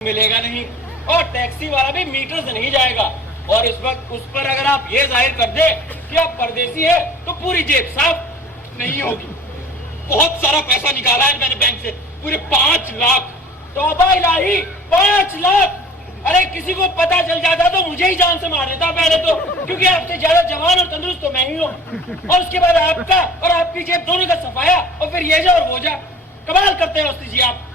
मिलेगा नहीं और टैक्सी वाला भी मीटर से नहीं जाएगा। और इस वक्त उस पर अगर आप ये जाहिर कर दे कि आप परदेसी है तो पूरी जेब साफ नहीं होगी। बहुत सारा पैसा निकाला है मैंने बैंक से, पूरे 5 लाख। तौबा इलाही, 5 लाख! अरे किसी को पता चल जाता तो मुझे ही जान से मार देता पहले तो, क्योंकि आपसे ज्यादा जवान और तंदुरुस्त तो मैं ही हूँ। और उसके बाद आपका और आपकी जेब दोनों का सफाया, और फिर ये जा और वो जा। कमाल करते हैं वस्ती जी आप।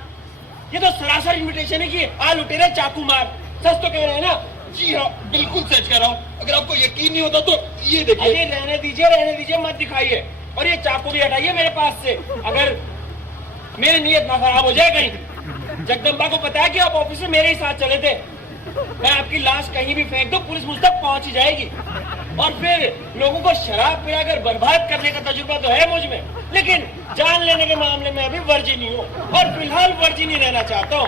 ये तो सरासर इन्विटेशन है कि आ लुटेरे चाकू मार। सच तो कह रहे हैं ना? जी हाँ, बिल्कुल सच कह रहा हूँ। अगर आपको यकीन नहीं होता तो ये देखिए। अरे रहने दीजिए, मत दिखाइए। और ये चाकू भी हटाइए मेरे पास से, अगर मेरी नीयत ना खराब हो जाए कहीं। जगदम्बा को पता है कि आप ऑफिस में मेरे ही साथ चले थे। मैं आपकी लाश कहीं भी फेंक दूं, पुलिस मुझ तक पहुंच ही जाएगी। और फिर लोगों को शराब पिलाकर बर्बाद करने का तजुर्बा तो है मुझ में, लेकिन जान लेने के मामले में अभी वर्जिन ही हूँ, और फिलहाल वर्जिन ही रहना चाहता हूँ।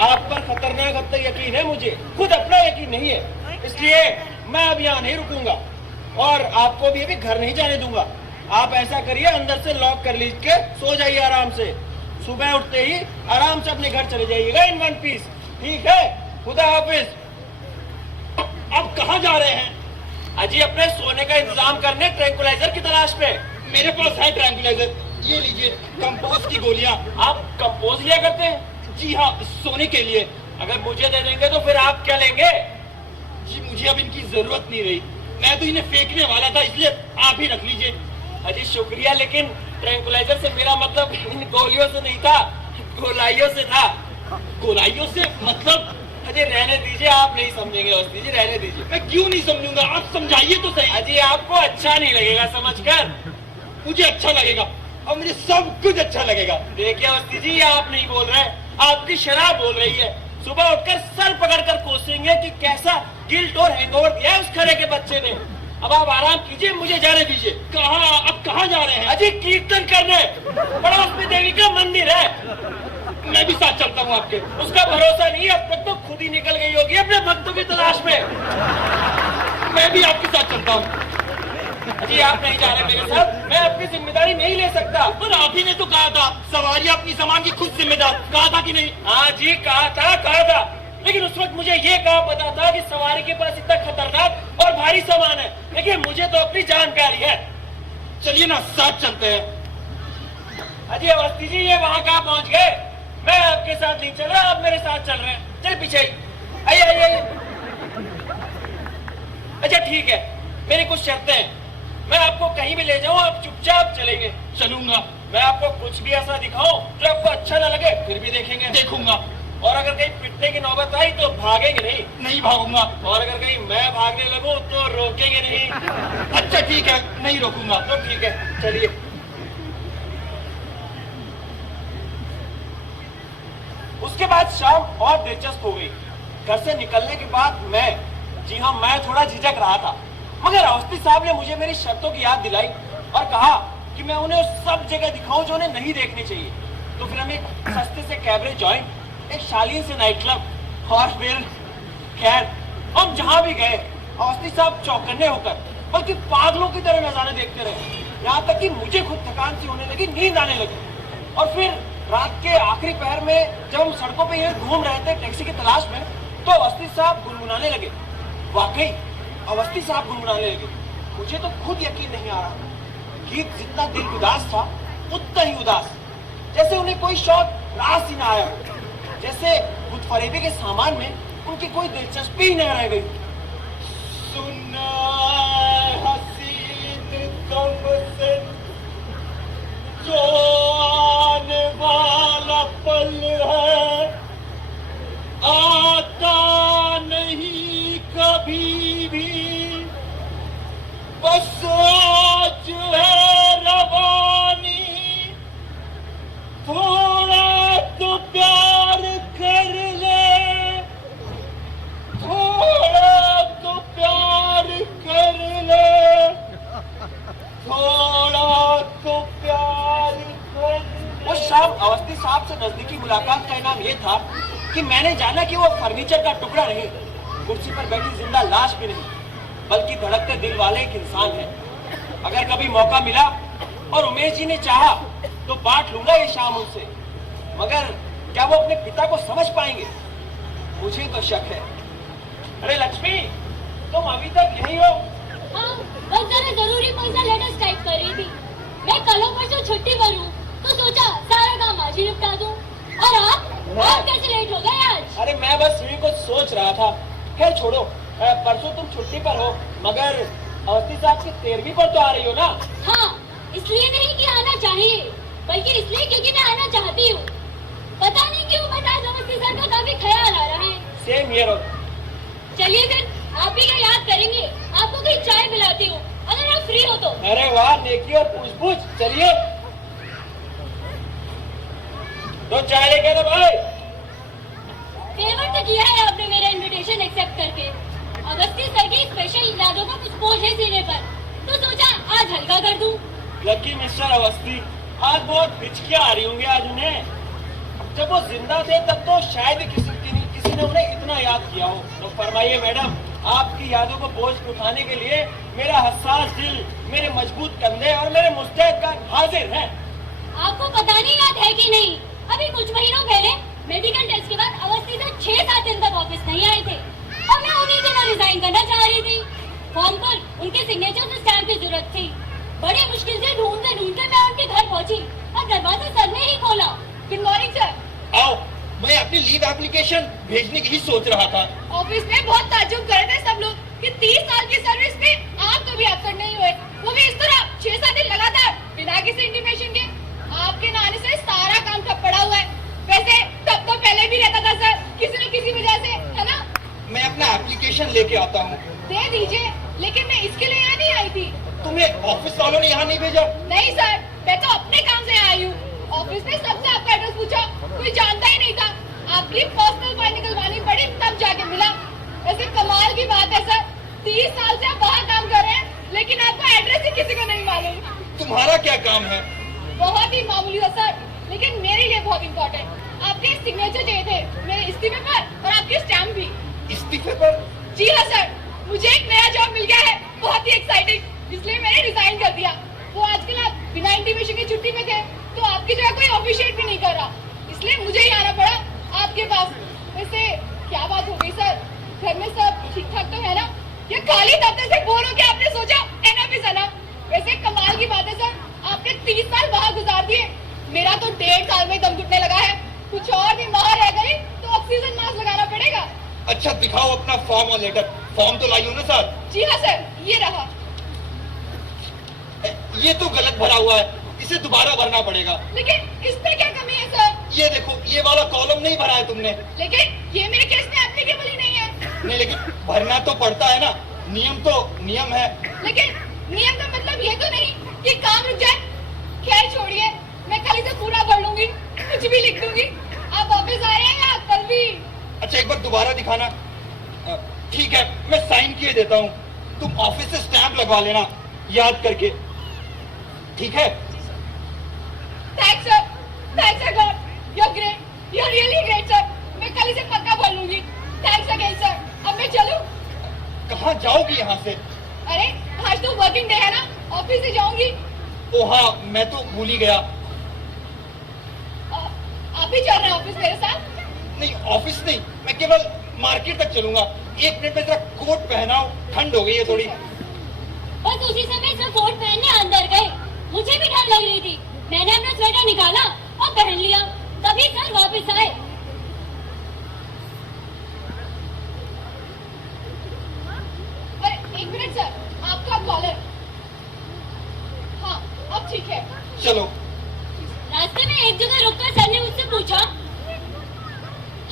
आप पर खतरनाक हद तक यकीन है मुझे, खुद अपना यकीन नहीं है, इसलिए मैं अब यहाँ नहीं रुकूंगा और आपको भी अभी घर नहीं जाने दूंगा। आप ऐसा करिए, अंदर से लॉक कर लीजिए, सो जाइए आराम से। सुबह उठते ही आराम से अपने घर चले जाइएगा इन वन पीस, ठीक है? खुदा हाफिज। अब कहाँ जा रहे हैं? अजी अपने सोने का इंतजाम करने ट्रैंकुलाइजर की तलाश पे। मेरे पास है ट्रैंकुलाइजर, ये लीजिए कंपोज की गोलियां। आप कंपोज लिया करते हैं? जी हाँ, सोने के लिए। अगर मुझे दे देंगे तो फिर आप क्या लेंगे? जी मुझे अब इनकी जरूरत नहीं रही, मैं तो इन्हें फेंकने वाला था, इसलिए आप ही रख लीजिए। अजी शुक्रिया, लेकिन ट्रैंकुलाइजर से मेरा मतलब इन गोलियों से नहीं था, गोलाइयों से था। गोलाइयों से मतलब? अजी रहने दीजिए, आप नहीं समझेंगे वस्ती जी, रहने दीजिए। मैं क्यों नहीं समझूंगा, आप समझाइए तो सही। अजी आपको अच्छा नहीं लगेगा समझकर। मुझे अच्छा लगेगा और मुझे सब कुछ अच्छा लगेगा। देखिए वस्ती जी, आप नहीं बोल रहे, आपकी शराब बोल रही है। सुबह उठकर सर पकड़कर कोसेंगे कि कैसा गिल्ट और हैंगओवर दिया है उस खरे के बच्चे ने। अब आप आराम कीजिए, मुझे जाने दीजिए। अब कहाँ जा रहे हैं? अजी कीर्तन करने, पड़ोस में देवी का मंदिर है। मैं भी साथ चलता हूँ आपके। उसका भरोसा नहीं, अब तक तो खुद ही निकल गई होगी अपने भक्तों की तलाश में। मैं भी आपके साथ चलता हूँ। जी आप नहीं जा रहे मेरे साथ, मैं अपनी जिम्मेदारी नहीं ले सकता। पर आप ही ने तो कहा था सवारी अपनी सामान की खुद जिम्मेदार, कहा था कि नहीं? हाँ जी कहा था, लेकिन उस वक्त मुझे ये कहा पता था कि सवारी के पास इतना खतरनाक और भारी सामान है, लेकिन मुझे तो अपनी जानकारी है। चलिए ना, साथ चलते हैं। अजी अवस्थी जी, ये वहाँ कहाँ पहुँच गए? मैं आपके साथ नहीं चल रहा, आप मेरे साथ चल रहे हैं। चल पीछे आइए। अच्छा ठीक है, मेरी कुछ शर्तें हैं। मैं आपको कहीं भी ले जाऊं, आप चुपचाप चलेंगे। चलूंगा। मैं आपको कुछ भी ऐसा दिखाऊं जो आपको अच्छा ना लगे, फिर भी देखेंगे। देखूंगा। और अगर कहीं पिटने की नौबत आई तो भागेंगे नहीं? नहीं भागूंगा। और अगर कहीं मैं भागने लगूं तो रोकेंगे नहीं? अच्छा ठीक है, नहीं रोकूंगा। तो ठीक है, चलिए। उसके बाद शाम और दिलचस्प हो गई। घर से निकलने के बाद मैं थोड़ा झिझक रहा था, मगर अवस्थी साहब ने मुझे मेरी शर्तों की याद दिलाई और कहा कि मैं उन्हें उस सब जगह दिखाऊं जो उन्हें नहीं देखनी चाहिए। तो फिर हम एक सस्ते से कैबरे जॉइंट, एक शालीन से नाइट क्लब, और फिर खैर हम जहां भी गए अवस्थी साहब चौकन्ने होकर, बल्कि पागलों की तरह नजारे देखते रहे। यहाँ तक कि मुझे खुद थकान सी होने लगी, नींद आने लगी। और फिर रात के आखिरी पहर में जब हम सड़कों पे ये घूम रहे थे टैक्सी की तलाश में, तो अवस्थी साहब गुनगुनाने लगे। वाकई अवस्थी साहब गुनगुनाने लगे। मुझे तो खुद यकीन नहीं आ रहा, गीत जितना दिल उदास था उतना ही उदास, जैसे उन्हें कोई शौक रास ही ना आया, जैसे खुद फरेबे के सामान में उनकी कोई दिलचस्पी ही न रह गई। सुना हसीन तुमसे जो आने वाला पल है, आता नहीं कभी भी, बस आज है रवानी, थोड़ा तो प्यार कर ले, थोड़ा तो प्यार कर ले, थोड़ा तो प्यार कर ले। उस शाम अवस्थी साहब से नजदीकी मुलाकात का इनाम ये था कि मैंने जाना कि वो फर्नीचर का टुकड़ा नहीं, कुर्सी पर बैठी जिंदा लाश भी नहीं, बल्कि धड़कते दिल वाले एक इंसान है। अगर कभी मौका मिला और उमेश जी ने चाहा तो बांट लूंगा ये शाम उनसे, मगर क्या वो अपने पिता को समझ पाएंगे? मुझे तो शक है। अरे लक्ष्मी, तुम अभी तक यही हो? हाँ, बस जरा जरूरी पैसा लेटर्स टाइप कर रही थी। मैं कल परसों छुट्टी पर हूँ, तो सोचा सारा काम आज ही निपटा दूँ। और आप कैसे लेट हो गए आज? अरे मैं बस यही कुछ सोच रहा था। खैर छोड़ो, परसों तुम छुट्टी पर हो, मगर अवस्थी साहब की 13वीं पर तो आ रही हो ना? हाँ, इसलिए नहीं कि आना चाहिए, बल्कि इसलिए क्योंकि मैं आना चाहती हूँ। पता नहीं क्यों बट आज अवस्थी सर का काफी ख्याल आ रहा है। Same here. चलिए फिर आप ही का याद करेंगे, आपको कोई चाय पिलाती हूँ अगर आप फ्री हो तो। अरे वाह, नेकी और पूछ-पूछ। चलिए तो चाय लेके दो भाई। फेवर तो किया है आपने मेरा इनविटेशन एक्सेप्ट करके। अगस्ती सर की स्पेशल यादों का कुछ बोझ है सीने पर, तो सोचा आज हल्का कर दूं। लकी मिस्टर अवस्थी, आज बहुत हिचकियां आ रही होंगी आज उन्हें। जब वो जिंदा थे तब तो शायद किसी ने उन्हें इतना याद किया हो। तो फरमाइए मैडम, आपकी यादों को बोझ उठाने के लिए मेरा हसास दिल, मेरे मजबूत कंधे और मेरे मुस्तैद कान हाजिर हैं। आपको पता नहीं याद है कि नहीं, अभी कुछ महीनों पहले मेडिकल टेस्ट के बाद अवस्थी सर 6-7 दिन तक ऑफिस नहीं आए थे और मैं उन्हीं दिनों रिजाइन करना चाह रही थी। फॉर्म पर उनके सिग्नेचर से स्टैम्प की जरूरत थी। बड़ी मुश्किल से ढूंढते मैं उनके घर पहुंची और दरवाजा सर ने ही खोला। Good morning sir. आओ, मैं अपनी लीव एप्लीकेशन भेजने की ही सोच रहा था। ऑफिस में बहुत ताज्जुब कर रहे थे सब लोग कि 30 साल की सर्विस में आप कभी एब्सेंट नहीं हुए, वो भी इस तरह 6-7 दिन लगातार बिना किसी इंटीमेशन के। आपके न आने से सारा काम ठप पड़ा हुआ है। वैसे तब तो पहले भी रहता था सर, किसी न किसी वजह से, है ना? मैं अपना एप्लीकेशन लेके आता हूँ। दे दीजिए, लेकिन मैं इसके लिए यहाँ नहीं आई थी। तुम्हें ऑफिस वालों ने यहाँ नहीं भेजा? नहीं सर, मैं तो अपने काम से आई हूँ। ऑफिस ने सबसे आपका एड्रेस पूछा, कोई जानता ही नहीं था। आपकी पर्सनल फाइल निकलवानी पड़ी तब जाके मिला। वैसे कमाल की बात है सर, 30 साल से आप बाहर काम कर रहे हैं, लेकिन आपका एड्रेस ही किसी को नहीं मालूम। तुम्हारा क्या काम है? बहुत ही मामूली है सर, लेकिन मेरे लिए बहुत इम्पोर्टेंट। आपके सिग्नेचर चाहिए थे मेरे इस्तीफे पर और आपकी स्टैम्प भी। इस्तीफे पर? जी हाँ सर, मुझे एक नया जॉब मिल गया है, बहुत ही एक्साइटिंग, इसलिए मैंने रिजाइन कर दिया। वो आजकल आप बिना इंटीमेशन की छुट्टी में थे, तो आपकी जगह कोई ऑफिशिएट भी नहीं कर रहा, इसलिए मुझे ही आना पड़ा आपके पास। वैसे क्या बात हो गई सर, घर में सब ठीक ठाक तो है ना? ये खाली दफ्तर से बोर हो के आपने सोचा एनफ इज एनफ। वैसे कमाल की बात है सर, आपने 30 साल वहाँ गुजार दिए, मेरा तो 1.5 साल में दम घुटने लगा है। कुछ और भी वहाँ रह गई तो ऑक्सीजन मास्क लगाना पड़ेगा। अच्छा दिखाओ अपना फॉर्म और लेटर। फॉर्म तो लाई हो ना सर? जी हाँ सर, ये रहा। ये तो गलत भरा हुआ है, इसे दोबारा भरना पड़ेगा। लेकिन इसमें क्या कमी है सर? ये देखो, ये वाला कॉलम नहीं भरा है तुमने। लेकिन ये मेरे केस में एप्लीकेबल ही नहीं है। नहीं, लेकिन भरना तो पड़ता है ना, नियम तो नियम है। लेकिन नियम का मतलब ये तो नहीं कि काम रुक जाए। खैर छोड़िए, मैं कल इसे पूरा भर लूंगी, कुछ भी लिख दूंगी। आप वापस आ रहे हैं या कल भी? अच्छा एक बार दोबारा दिखाना। ठीक है, मैं साइन किए देता हूँ, तुम ऑफिस से स्टैंप लगवा लेना याद करके, ठीक है? Thanks sir, thanks God, you are great, you are really great sir. मैं कल इसे पक्का भर लूंगी। Thanks again sir. अब मैं चलूं? कहाँ जाओगी यहाँ से? अरे आज तो वर्किंग डे है ना, ऑफिस से जाऊंगी। ओ हाँ, मैं तो भूल ही गया। आप भी चल रहे हैं ऑफिस मेरे साथ? नहीं, ऑफिस नहीं, मैं केवल मार्केट तक चलूंगा। 1 मिनट में जरा कोट पहनाओ, ठंड हो गई है थोड़ी। बस उसी समय सर कोट पहनने अंदर गए। मुझे भी ठंड लग रही थी, मैंने अपना स्वेटर निकाला और पहन लिया, तभी सर वापस आए। अरे 1 मिनट सर, आपका कॉलर। हाँ अब ठीक है। चलो। रास्ते में एक जगह रुककर सर ने मुझसे पूछा,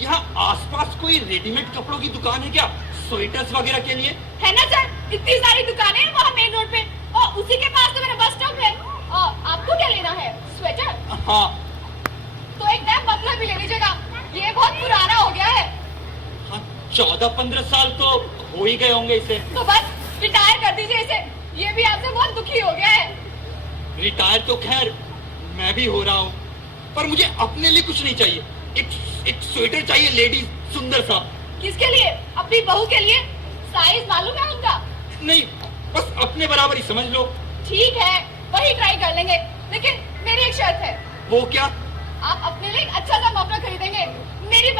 यहाँ आसपास कोई रेडीमेड कपड़ों की दुकान है क्या, स्वेटर्स वगैरह के लिए? है ना सर, इतनी सारी दुकानें हैं वहाँ मेन रोड पे, और उसी के पास तो मेरा बस स्टॉप है। आपको क्या लेना है? स्वेटर? हाँ। तो एक नया मफलर भी ले लीजिएगा, ये बहुत पुराना हो गया है। हाँ, 14-15 साल तो हो ही गए होंगे इसे। तो बस रिटायर कर दीजिए इसे, ये भी आपसे बहुत दुखी हो गया है। रिटायर तो खैर मैं भी हो रहा हूँ, पर मुझे अपने लिए कुछ नहीं चाहिए। एक स्वेटर चाहिए लेडीज, सुंदर सा। किसके लिए? अपनी बहू के लिए? साइज मालूम है उनका? नहीं, बस अपने बराबर ही समझ लो। ठीक है, वही ट्राई कर लेंगे, लेकिन मेरी एक शर्त है। वो क्या? आप अपने लिए एक अच्छा सा मफलर खरीदेंगे, मेरी